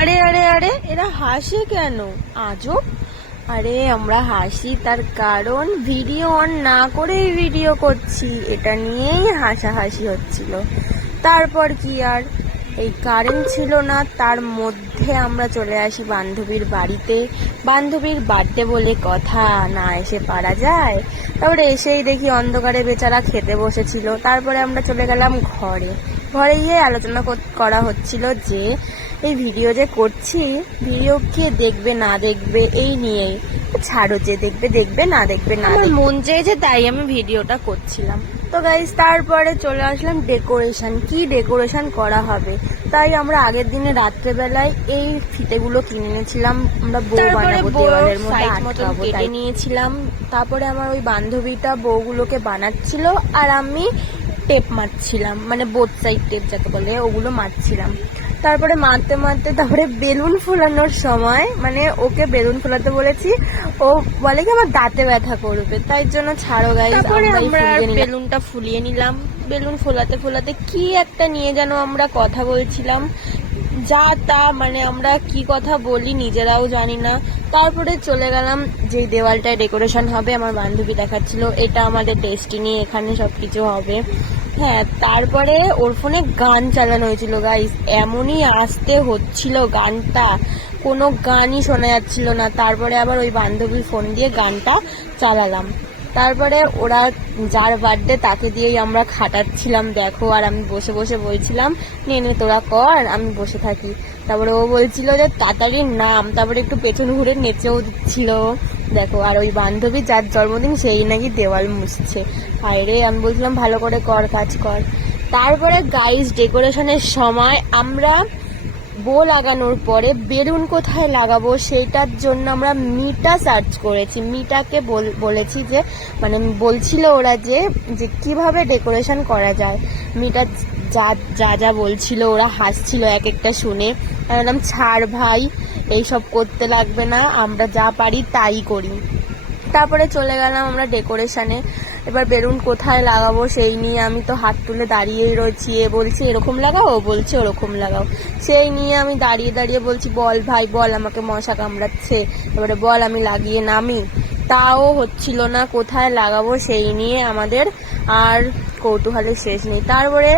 আরে আরে আরে, এরা হাসে কেন? আজব। আরে আমরা হাসি তার কারণ ভিডিও অন না করেই ভিডিও করছি, এটা নিয়েই হাসাহাসি হচ্ছিল। তারপর কি আর, এই কারেন্ট ছিল না, তার মধ্যে আমরা চলে আসি বান্ধবীর বাড়িতে। বান্ধবীর বার্থডে বলে কথা, না এসে পারা যায়? তারপরে এসেই দেখি অন্ধকারে বেচারা খেতে বসেছিল। তারপরে আমরা চলে গেলাম ঘরে। ঘরে গিয়ে আলোচনা করা হচ্ছিল যে এই ভিডিও যে করছি, ভিডিও কে দেখবে না দেখবে এই নিয়েই। ছাড়ো, যে দেখবে দেখবে, না দেখবে না দেখবে। মন চেয়েছে তাই আমি ভিডিওটা করছিলাম। তো গাইস তারপরে চলে আসলাম ডেকোরেশন, কি ডেকোরেশন করা হবে। তাই আমরা আগের দিনে রাত্রেবেলায় এই ফিতেগুলো কিনে নিয়েছিলাম, আমরা বউ বানাবো, দেওয়ালের মধ্যে আটকাবো, তাই নিয়েছিলাম। তারপরে আমার ওই বান্ধবীটা বউগুলোকে বানাচ্ছিল আর আমি টেপ মারছিলাম, মানে বোথ সাইড টেপ যাকে বলে ওগুলো মারছিলাম। তারপরে মারতে মারতে তারপরে বেলুন ফোলানোর সময়, মানে ওকে বেলুন ফোলাতে বলেছি, ও বলে কি আমার দাঁতে ব্যথা করবে, তাই জন্য ছাড়ো গাইস, আমরা বেলুনটা ফুলিয়ে নিলাম। বেলুন ফোলাতে ফোলাতে কি একটা নিয়ে যেন আমরা কথা বলছিলাম, যা তা, মানে আমরা কি কথা বলি নিজেরাও জানি না। তারপরে চলে গেলাম যেই দেওয়ালটায় ডেকোরেশন হবে, আমার বান্ধবী দেখাচ্ছিল এটা আমাদের ডেস্টিনি, এখানে সবকিছু হবে। হ্যাঁ, তারপরে ওর ফোনে গান চালানো হয়েছিল গাইস, এমনই আসতে হচ্ছিল গানটা, কোনো গানই শোনা যাচ্ছিল না। তারপরে আবার ওই বান্ধবীর ফোন দিয়ে গানটা চালালাম। তারপরে ওরা যার বার্থডে তাকে দিয়েই আমরা খাটাচ্ছিলাম দেখো, আর আমি বসে বসে বলছিলাম নে নে তোরা কর, আমি বসে থাকি। তারপরে ও বলছিল যে তাড়াতাড়ি নাম, তারপরে একটু পেছন ঘুরে নেচেও দিচ্ছিল দেখো। আর ওই বান্ধবী যার জন্মদিন সেই নাকি দেওয়াল মুছছে। আরে আমি বলছিলাম ভালো করে কর, কাজ কর। তারপরে গাইস ডেকোরেশনের সময় আমরা বো লাগানোর পরে বেলুন কোথায় লাগাবো সেটার জন্য আমরা মিটা সার্চ করেছি। মিটাকে বলেছি যে, মানে বলছিল ওরা যে কিভাবে ডেকোরেশন করা যায়। মিটা যা যা যা বলছিল ওরা হাসছিল এক একটা শুনে। আমি বললাম ছাড় ভাই, এইসব করতে লাগবে না, আমরা যা পারি তাই করি। তারপরে চলে গেলাম আমরা ডেকোরেশনে। এবার বেলুন কোথায় লাগাবো সেই নিয়ে আমি তো হাত তুলে দাঁড়িয়েই রয়েছি, এ বলছে এরকম লাগাও, ও বলছে ওরকম লাগাও। সেই নিয়ে আমি দাঁড়িয়ে দাঁড়িয়ে বলছি বল ভাই বল, আমাকে মশা কামড়াচ্ছে, এবারে বল আমি লাগিয়ে নামি। তাও হচ্ছিল না, কোথায় লাগাবো সেই নিয়ে আমাদের আর কৌতূহলের শেষ নেই। তারপরে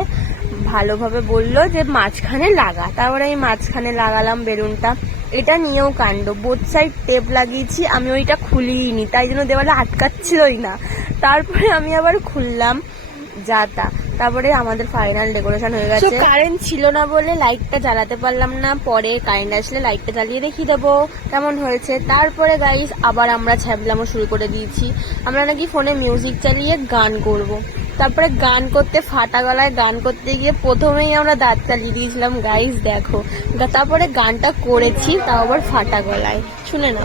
ভালোভাবে বললো যে মাঝখানে লাগা, তারপরে আমি মাঝখানে লাগালাম বেলুনটা। এটা নিয়েও কাণ্ড, বোথ সাইড টেপ লাগিয়েছি, আমি ওইটা খুলিনি, তাই জন্য দেওয়ালে আটকাচ্ছিলই না। তারপরে আমি আবার খুললাম, যা তা। তারপরে আমাদের ফাইনাল ডেকোরেশন হয়ে গেছে। কারেন্ট ছিল না বলে লাইটটা জ্বালাতে পারলাম না, পরে কারেন্ট আসলে লাইটটা জ্বালিয়ে দেখিয়ে দেবো কেমন হয়েছে। তারপরে গাইস আবার আমরা ছ্যাবলামো শুরু করে দিয়েছি, আমরা নাকি ফোনে মিউজিক চালিয়ে গান করব। তারপরে গান করতে, ফাটা গলায় গান করতে গিয়ে প্রথমেই আমরা দাঁত চালিয়ে দিয়েছিলাম গাইস দেখো। তারপরে গানটা করেছি তাও আবার ফাটা গলায়, শুনে না।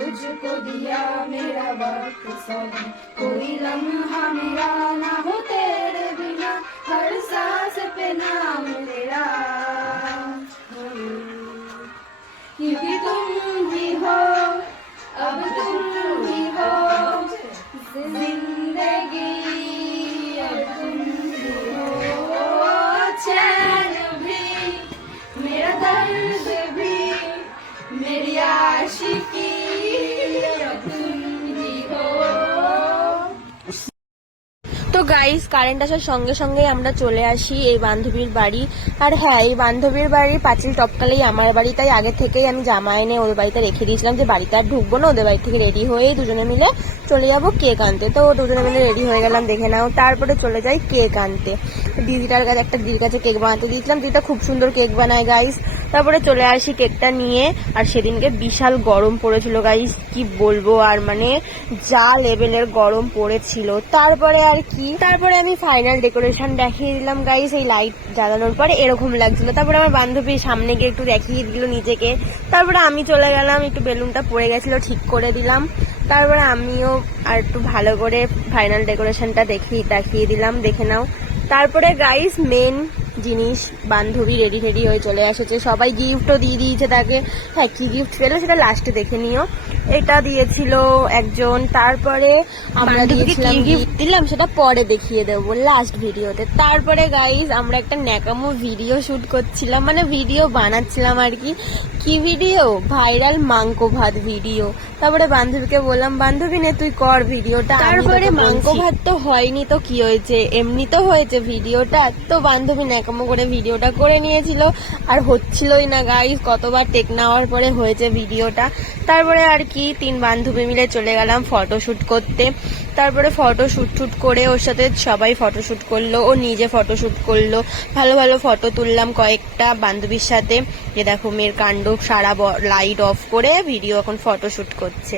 तुझको दिया मेरा वक्त सभी, कोई लम्हा मेरा ना हो तेरे बिना, हर सांस पे नाम तेरा, क्योंकि तुम ही हो, अब तुम ही हो जिंदगी, अब तुम ही हो चैन भी, मेरा दर्द भी, मेरी आशिकी। তো গাইস কারেন্ট আসার সঙ্গে সঙ্গে আমরা চলে আসি এই বান্ধবীর বাড়ি। আর হ্যাঁ, এই বান্ধবীর বাড়ির পাঁচিল টপকালেই আমার বাড়ি, তাই আগে থেকেই আমি জামা এনে ওদের বাড়িতে রেখে দিয়েছিলাম যে বাড়িতে আর ঢুকবো না, ওদের বাড়ি থেকে রেডি হয়ে দুজনে মিলে চলে যাবো কেক আনতে। তো দুজনে মিলে রেডি হয়ে গেলাম, দেখে নাও। তারপরে চলে যাই কেক আনতে, দিদিটার কাছে, একটা দিদির কাছে কেক বানাতে দিয়েছিলাম, দিদিটা খুব সুন্দর কেক বানায় গাইস। তারপরে চলে আসি কেকটা নিয়ে, আর সেদিনকে বিশাল গরম পড়েছিল গাইস, কি বলবো আর, মানে যা লেভেলের গরম পড়েছিল। তারপরে আর কি, তারপরে আমি ফাইনাল ডেকোরেশন দেখিয়ে দিলাম গাইস, এই লাইট জ্বালানোর পরে এরকম লাগছিল। তারপরে আমার বান্ধবী সামনে গিয়ে একটু দেখিয়ে দিল নিজেকে। তারপরে আমি চলে গেলাম, একটু বেলুনটা পড়ে গেছিল ঠিক করে দিলাম। তারপরে আমিও আর একটু ভালো করে ফাইনাল ডেকোরেশনটা দেখিয়ে দিলাম, দেখে নাও। তারপরে গাইস মেন জিনিস, বান্ধবী রেডি রেডি হয়ে চলে এসেছে, সবাই গিফটও দিয়ে দিয়েছে তাকে। হ্যাঁ, কি গিফট পেলো সেটা লাস্টে দেখে নিও। এটা দিয়েছিল একজন। তারপরে আমরা দিয়েছিলাম গিফট দিলাম, সেটা পরে দেখিয়ে দেবো লাস্ট ভিডিওতে। তারপরে গাইজ আমরা একটা ন্যাকামো ভিডিও শুট করছিলাম, মানে ভিডিও বানাচ্ছিলাম আর কি। কি ভিডিও? ভাইরাল মাংকো ভাত ভিডিও। তারপরে বান্ধবীকে বললাম, বান্ধবী নে তুই কর ভিডিওটা। তারপরে মাংকো ভাত তো হয়নি তো কি হয়েছে, এমনি তো হয়েছে ভিডিওটা। তো বান্ধবী ন্যাকামো করে ভিডিওটা করে নিয়েছিল, আর হচ্ছিলই না গাইজ। কতবার টেক নেওয়ার পরে হয়েছে ভিডিওটা। তারপরে আর কি 3 বান্ধবী মিলে চলে গেলাম ফটোশুট করতে। তারপরে ফটোশুট করে ওর সাথে সবাই ফটোশুট করলো, ও নিজে ফটোশুট করলো। ভালো ভালো ফটো তুললাম কয়েকটা বান্ধবীর সাথে। যে দেখো মেয়ের কাণ্ড, সারা লাইট অফ করে ভিডিও এখন ফটোশুট করছে।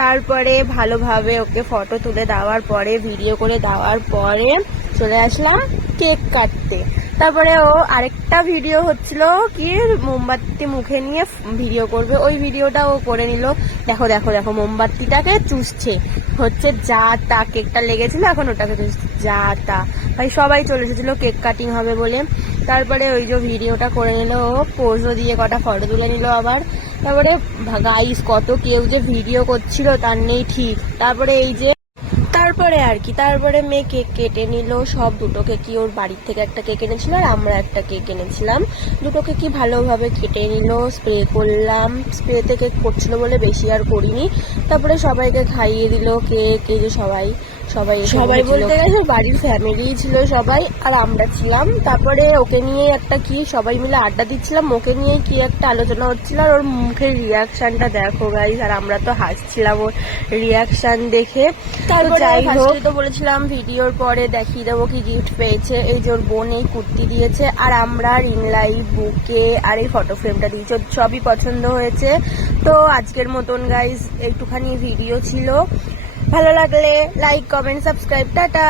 তারপরে ভালোভাবে ওকে ফটো তুলে দেওয়ার পরে, ভিডিও করে দেওয়ার পরে চলে আসলাম কেক কাটতে। তারপরে ও আরেকটা ভিডিও হচ্ছিল কি, মোমবাতি মুখে নিয়ে ভিডিও করবে, ওই ভিডিওটা ও করে নিল। দেখো দেখো দেখো মোমবাতিটাকে চুষছে, হচ্ছে যা তা। কেকটা লেগেছিল, এখন ওটাকে চুষছে যা তা। ভাই সবাই চলে এসেছিল কেক কাটিং হবে বলে। তারপরে ওই যে ভিডিওটা করে নিল, ও পোজও দিয়ে কটা ফটো তুলে নিল আবার। তারপরে গাইস কত কেউ যে ভিডিও করছিল তার নেই ঠিক। তারপরে এই যে তারপরে আর কি, তারপরে মেয়ে কেক কেটে নিল সব। দুটো কেকই ওর বাড়ির থেকে একটা কেক এনেছিল, আর আমরা একটা কেক এনেছিলাম। দুটো কেকই ভালোভাবে কেটে নিল, স্প্রে করলাম। স্প্রেতে কেক করছিল বলে বেশি আর করিনি। তারপরে সবাইকে খাইয়ে দিল কেক। এই যে সবাই বলতে গেছে বাড়ির ফ্যামিলি ছিল সবাই, আর আমরা ছিলাম। তারপরে ওকে নিয়ে একটা কি সবাই মিলে আড্ডা দিচ্ছিলাম, ওকে নিয়ে কি একটা আলোচনা হচ্ছিল, আর ওর মুখের রিয়াকশনটা দেখো গাইস। আর আমরা তো হাসছিলাম ওর রিয়াকশন দেখে। তারপরে যাই হোক, তো বলেছিলাম ভিডিওর পরে দেখিয়ে দেবো কি গিফট পেয়েছে। এই যে ওর বোন এই কুর্তি দিয়েছে, আর আমরা রিং লাইট, বুকে আর এই ফটো ফ্রেমটা দিয়েছি। সবই পছন্দ হয়েছে। তো আজকের মতন গাইস একটুখানি ভিডিও ছিল। ভালো লাগলে লাইক, কমেন্ট, সাবস্ক্রাইব, টাটা।